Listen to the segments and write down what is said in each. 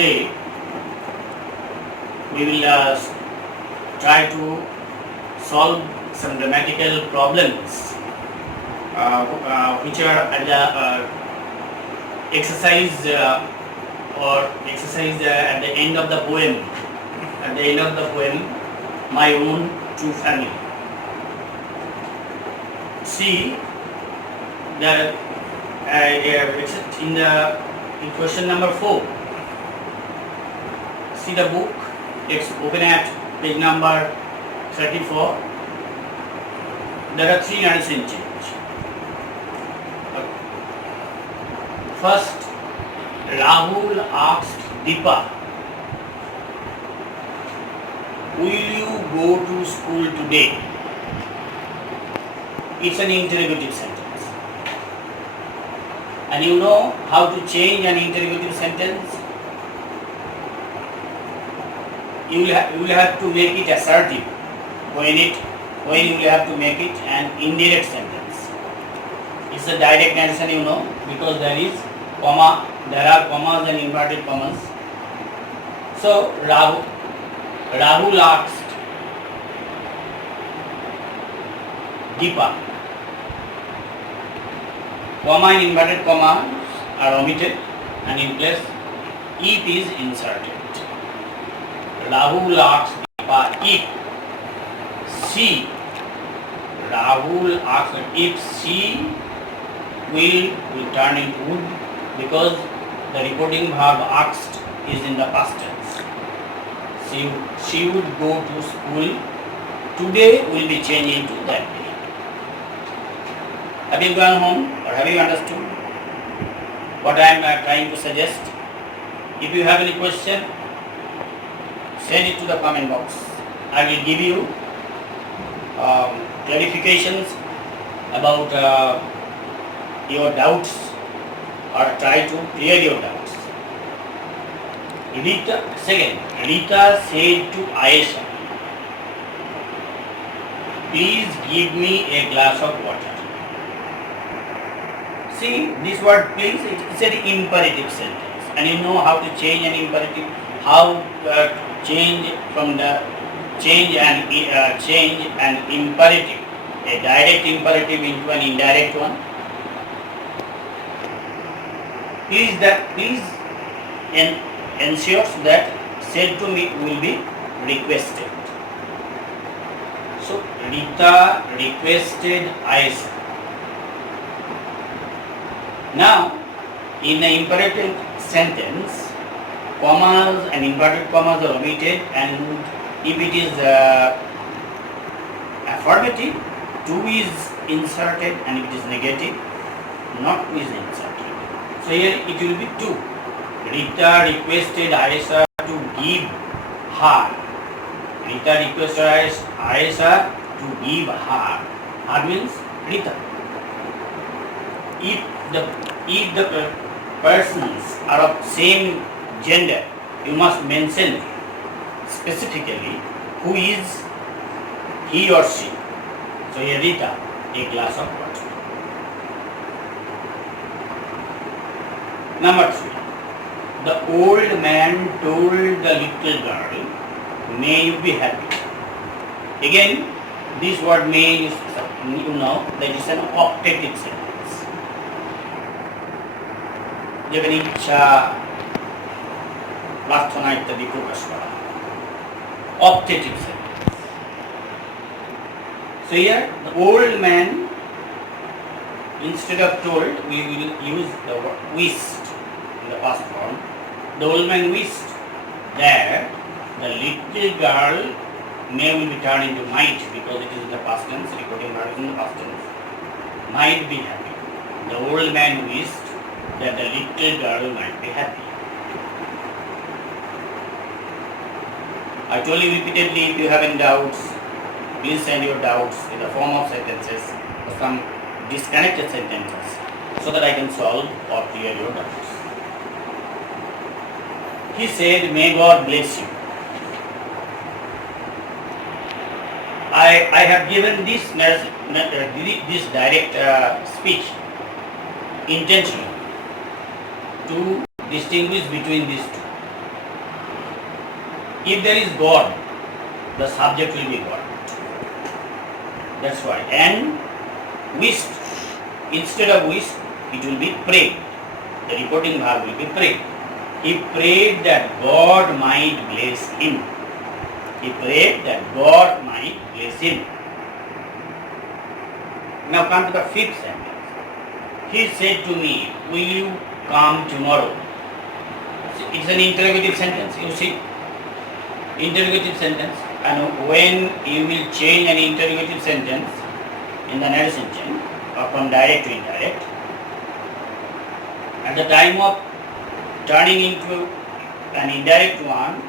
today we will try to solve some grammatical problems which are at the exercise at the end of the poem. At the end of the poem, my own true family. See that in question number 4. See the book. It's open at page number 34. There are 3 narration change. First, Rahul asked Deepa, "Will you go to school today?" It's an interrogative sentence. And you know how to change an interrogative sentence? You will have to make it assertive when you will have to make it an indirect sentence. It's a direct narration, you know, because there are commas and inverted commas. So Rahul asked Deepa. Comma and inverted commas are omitted and in place if is inserted. Rahul asked Deepa if she will return into would, because the reporting verb asked is in the past tense. She would go to school today will be changed into that day. Have you gone home or have you understood what I am trying to suggest? If you have any question, send it to the comment box. I will give you clarifications about your doubts or try to clear your doubts. Rita said to Ayesha, "Please give me a glass of water." See, this word please, it's an imperative sentence. And you know how to change an imperative, how change an imperative, a direct imperative into an indirect one. Please ensures that said to me will be requested. So Rita requested Ayesha. Now in the imperative sentence, commas and inverted commas are omitted, and if it is affirmative, to is inserted, and if it is negative, not to is inserted. So here it will be to. Rita requested Ayesha to give her. Rita requested Ayesha to give her. Her means Rita. If the persons are of same gender, you must mention specifically who is he or she. So here Rita, a glass of water. Number 3. The old man told the little girl, "May you be happy." Again, this word "may" is, you know, that is an optative sentence. যেখানে ইচ্ছা, প্রার্থনা ইত্যাদি প্রকাশ করা, optative sentence. So here the old man, instead of told, we will use the word wished in the past form. The old man wished that the little girl may will be turned into might, because it is in the past tense, recording verb is in the past tense. Might be happy. The old man wished that the little girl might be happy. I told you repeatedly, if you have any doubts, please send your doubts in the form of sentences or some disconnected sentences so that I can solve or clear your doubts. He said, "May God bless you." I have given this direct speech intentionally to distinguish between these two. If there is God, the subject will be God. That's why. And wished, instead of wished, it will be prayed. The reporting verb will be prayed. He prayed that God might bless him. He prayed that God might bless him. Now come to the fifth sentence. He said to me, will you come tomorrow? It's an interrogative sentence, you see. Interrogative sentence. And when you will change an interrogative sentence in the narration chain, or from direct to indirect, at the time of turning into an indirect one,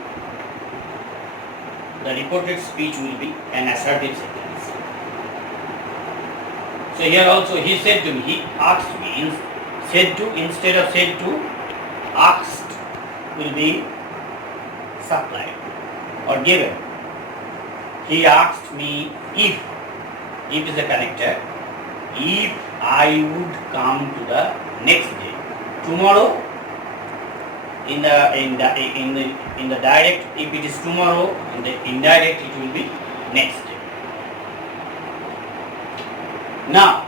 the reported speech will be an assertive sentence. So here also he said to me, he asked me, said to, instead of said to, asked will be supplied or given. He asked me if is a connector, if I would come to the next day. Tomorrow, in the direct, if it is tomorrow, in the indirect it will be next day. Now,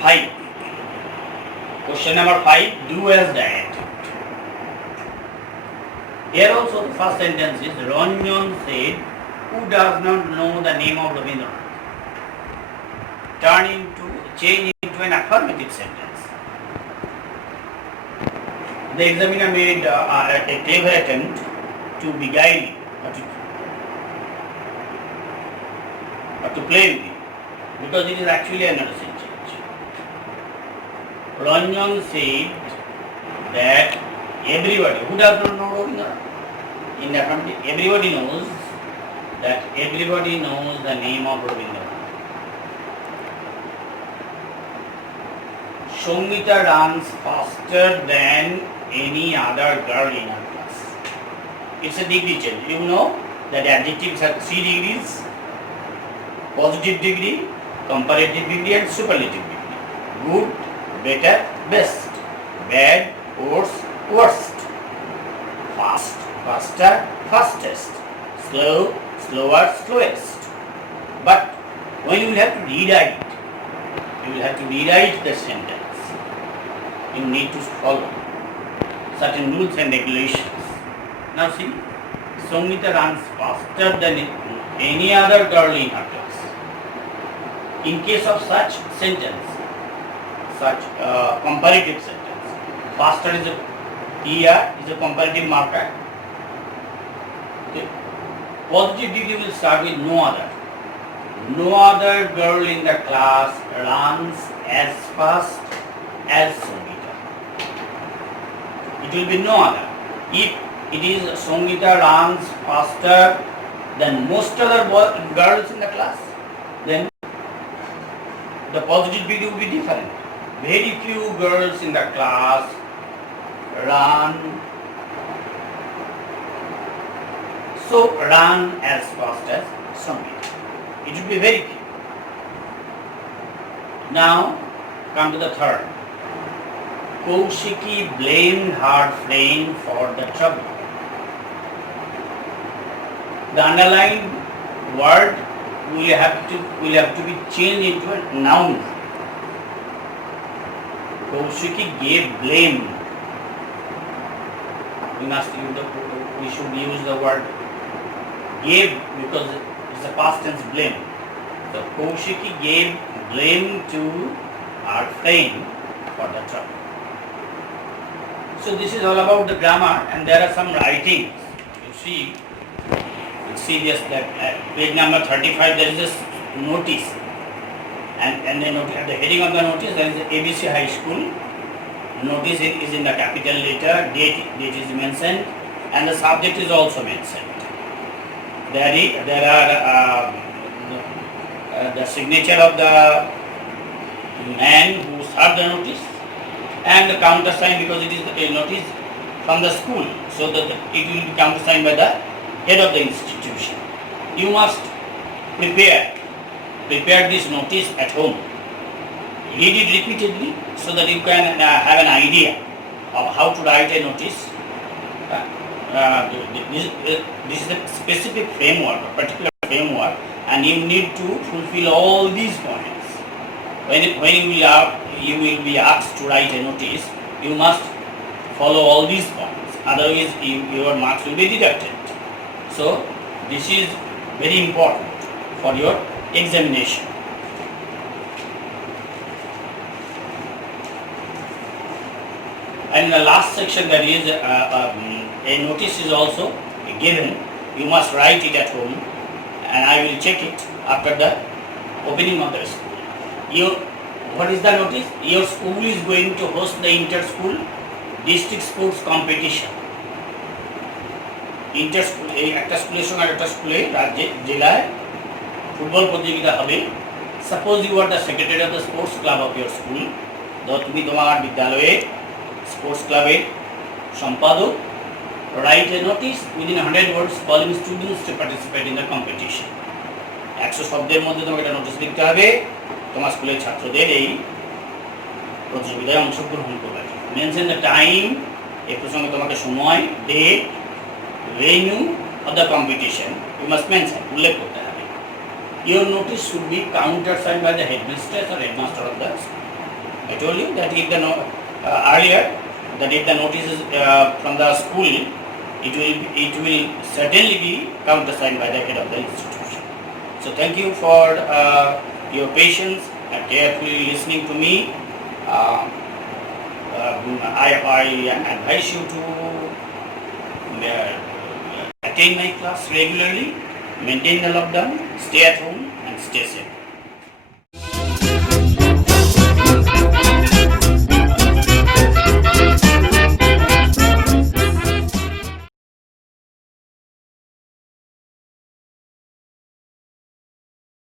5. Question number 5, do as directed. Here also the first sentence is, Ranjan said, who does not know the name of Rabindranath? Change into an affirmative sentence. The examiner made a clever attempt to beguile you, or to play with you, because it is actually a narration change. Ranjan said that everybody, who does not know Rabindranath? In the affirmative, everybody knows the name of Rabindranath. Sangita runs faster than any other girl in her class. It's a degree change. You know that adjectives have 3 degrees: positive degree, comparative degree, and superlative degree. Good, better, best. Bad, worse, worst. Fast, faster, fastest. Slow, slower, slowest. But when you will have to rewrite, the sentence. You need to follow certain rules and regulations. Now see, Sangita runs faster than any other girl in her class. In case of such sentence, such comparative sentence, faster is a comparative marker. Okay. Positive degree will start with no other. No other girl in the class runs as fast as Sangita. It will be no other. If it is Sangita runs faster than most other girls in the class, then the positive degree will be different. Very few girls in the class run as fast as Sangita. It will be very few. Now come to the third. Kaushiki blamed her friend for the trouble. The underlined word will have to be changed into a noun. Kaushiki gave blame. We should use the word gave because it's a past tense blame. So Kaushiki gave blame to her friend for the trouble. So this is all about the grammar, and there are some writings. You see this that page number 35 there is this notice, and then at the heading of the notice there is ABC High School. Notice is in the capital letter, date is mentioned, and the subject is also mentioned. There are the signature of the man who served the notice, and the countersign because it is a notice from the school, so that it will be countersigned by the head of the institution. You must prepare this notice at home. Read it repeatedly so that you can have an idea of how to write a notice this is a specific framework, a particular framework, and you need to fulfill all these points. When you will be asked to write a notice, you must follow all these points. Otherwise, your marks will be deducted. So, this is very important for your examination. And the last section, that is a notice is also given. You must write it at home, and I will check it after the opening of the school. What is the notice? Your school is going to host the inter-school district sports competition. Inter-school, একটা স্কুলের সঙ্গে একটা স্কুলে রাজ্যে জেলায় football প্রতিযোগিতা হবে. Suppose you are the secretary of the sports club of your school. তুমি তোমার বিদ্যালয়ের স্পোর্টস ক্লাবের সম্পাদক. Write a notice within 100 words calling students to participate in the competition. 100 শব্দের মধ্যে তোমাকে একটা নোটিস লিখতে হবে তোমার স্কুলের ছাত্রদের এই প্রতিযোগিতায় অংশগ্রহণ করবে. মেনশন দ্য টাইম, এই প্রসঙ্গে তোমাকে সময়, date, venue of the competition you must mention, উল্লেখ করতে হবে. Your notice should be countersigned by the headmistress or headmaster of the school. I told you that if the earlier that if the notice is from the school, it will certainly be countersigned by the head of the institution. So thank you for your patience and carefully listening to me. I advise you to attend my class regularly, maintain the lockdown, stay at home and stay safe.